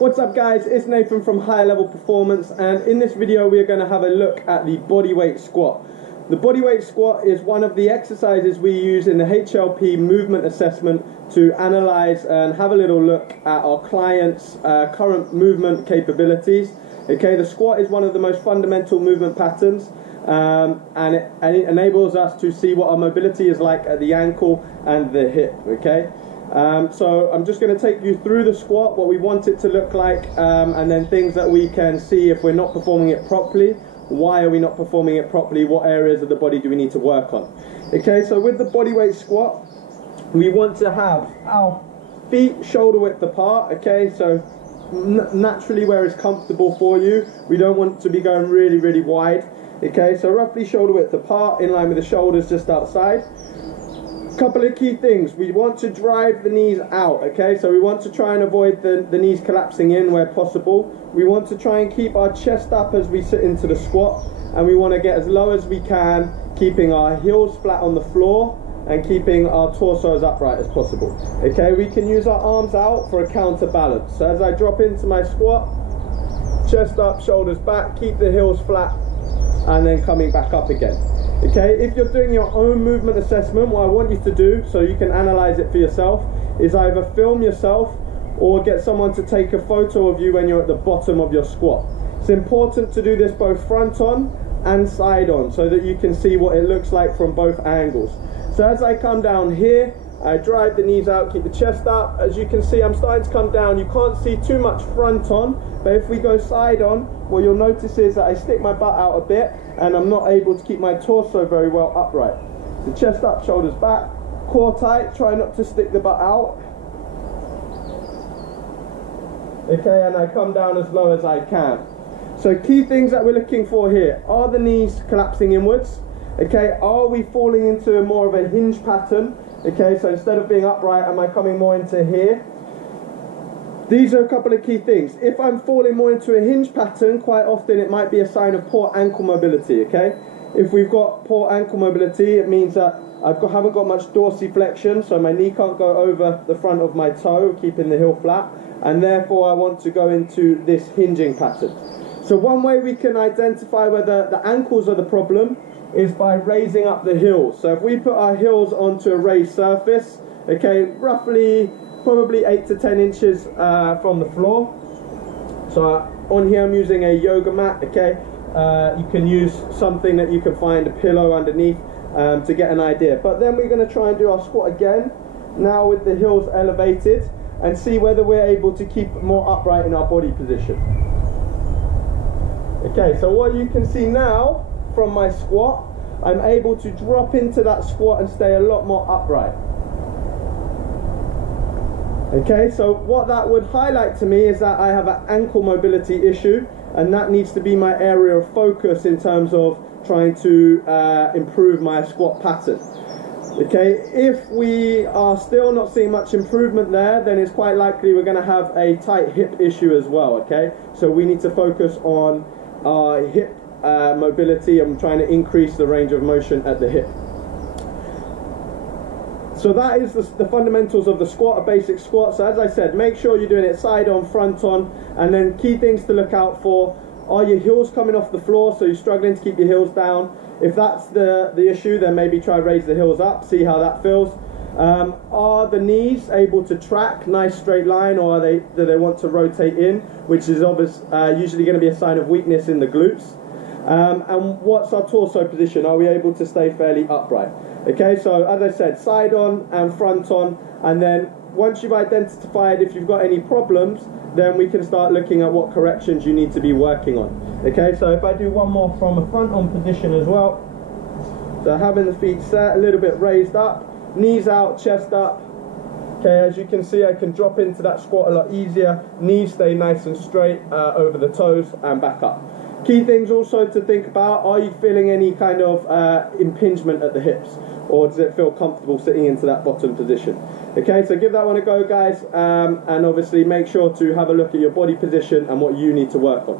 What's up guys, it's Nathan from Higher Level Performance, and in this video we are going to have a look at the bodyweight squat. The bodyweight squat is one of the exercises we use in the HLP movement assessment to analyze and have a little look at our clients' current movement capabilities. Okay, the squat is one of the most fundamental movement patterns, and it enables us to see what our mobility is like at the ankle and the hip. Okay. So I'm just going to take you through the squat, what we want it to look like, and then things that we can see if we're not performing it properly. Why are we not performing it properly? What areas of the body do we need to work on? Okay, so with the bodyweight squat, we want to have our feet shoulder width apart. Okay, so naturally where it's comfortable for you. We don't want to be going really wide. Okay, so roughly shoulder width apart, in line with the shoulders just outside. Couple of key things. We want to drive the knees out. Okay, so we want to try and avoid the knees collapsing in where possible. We want to try and keep our chest up as we sit into the squat, and we want to get as low as we can, keeping our heels flat on the floor and keeping our torso as upright as possible. Okay, we can use our arms out for a counterbalance. So as I drop into my squat, chest up, shoulders back, keep the heels flat, and then coming back up again. Okay, if you're doing your own movement assessment, what I want you to do, so you can analyze it for yourself, is either film yourself or get someone to take a photo of you when you're at the bottom of your squat. It's important to do this both front on and side on, so that you can see what it looks like from both angles. So as I come down here, I drive the knees out, keep the chest up. As you can see, I'm starting to come down. You can't see too much front on, but if we go side on, what you'll notice is that I stick my butt out a bit and I'm not able to keep my torso very well upright. So chest up, shoulders back, core tight, try not to stick the butt out. Okay, and I come down as low as I can. So key things that we're looking for here, are the knees collapsing inwards? Okay, are we falling into more of a hinge pattern? Okay, so instead of being upright, am I coming more into here? These are a couple of key things. If I'm falling more into a hinge pattern, quite often it might be a sign of poor ankle mobility. Okay, if we've got poor ankle mobility, it means that haven't got much dorsiflexion, so my knee can't go over the front of my toe, keeping the heel flat, and therefore I want to go into this hinging pattern. So one way we can identify whether the ankles are the problem is by raising up the heels. So if we put our heels onto a raised surface, okay, roughly probably 8 to 10 inches from the floor. So on here I'm using a yoga mat. Okay, you can use something that you can find, a pillow underneath, to get an idea. But then we're going to try and do our squat again, now with the heels elevated, and see whether we're able to keep more upright in our body position. Okay, so what you can see now from my squat, I'm able to drop into that squat and stay a lot more upright. Okay, so what that would highlight to me is that I have an ankle mobility issue, and that needs to be my area of focus in terms of trying to improve my squat pattern. Okay, if we are still not seeing much improvement there, then it's quite likely we're going to have a tight hip issue as well. Okay, so we need to focus on our hip mobility. I'm trying to increase the range of motion at the hip. So that is the fundamentals of the squat, a basic squat. So as I said, make sure you're doing it side on, front on, and then key things to look out for. Are your heels coming off the floor, so you're struggling to keep your heels down? If that's the issue, then maybe try raise the heels up, see how that feels. Are the knees able to track nice straight line, or do they want to rotate in, which is usually going to be a sign of weakness in the glutes? And what's our torso position? Are we able to stay fairly upright? Okay, so as I said, side on and front on, and then once you've identified if you've got any problems, then we can start looking at what corrections you need to be working on. Okay, so if I do one more from a front on position as well, so having the feet set, a little bit raised up, knees out, chest up. Okay, as you can see, I can drop into that squat a lot easier, knees stay nice and straight over the toes and back up. Key things also to think about, are you feeling any kind of impingement at the hips, or does it feel comfortable sitting into that bottom position? Okay, so give that one a go guys, and obviously make sure to have a look at your body position and what you need to work on.